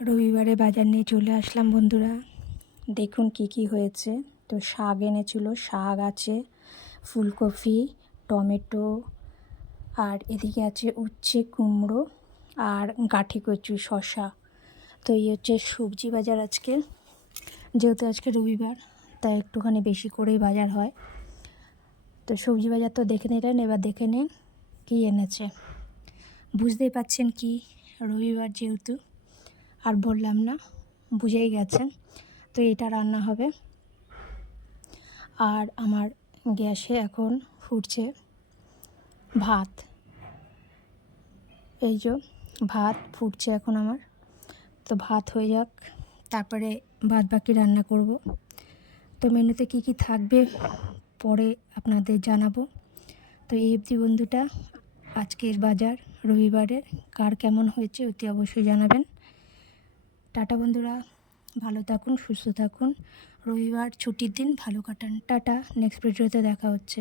রবিবারে বাজার নিয়ে চলে আসলাম বন্ধুরা। দেখুন কি কি হয়েছে। তো শাক এনেছিল, শাক আছে, ফুলকপি, টমেটো, আর এদিকে আছে উচ্ছে, কুমড়ো আর গাঁঠি কচু, শশা। তো এই হচ্ছে সবজি বাজার আজকে, যেহেতু আজকে রবিবার তাই একটুখানি বেশি করেই বাজার হয়। তো সবজি বাজার তো দেখে নিলেন, এবার দেখে নিন কী এনেছে। বুঝতেই পাচ্ছেন কি, রবিবার যেহেতু আর বললাম না, বুঝেই গেছেন। তো এটা রান্না হবে। আর আমার গ্যাসে এখন ফুটছে ভাত। এই যে ভাত ফুটছে এখন আমার। তো ভাত হয়ে যাক, তারপরে বাদ বাকি রান্না করব। তো মেনুতে কি কি থাকবে পরে আপনাদের জানাবো। তো এই অবধি বন্ধুটা আজকের বাজার রবিবারের কার কেমন হয়েছে অতি অবশ্যই জানাবেন। টাটা বন্ধুরা, ভালো থাকুন, সুস্থ থাকুন। রবিবার ছুটির দিন ভালো কাটান। টাটা, নেক্সট ভিডিওতে দেখা হচ্ছে।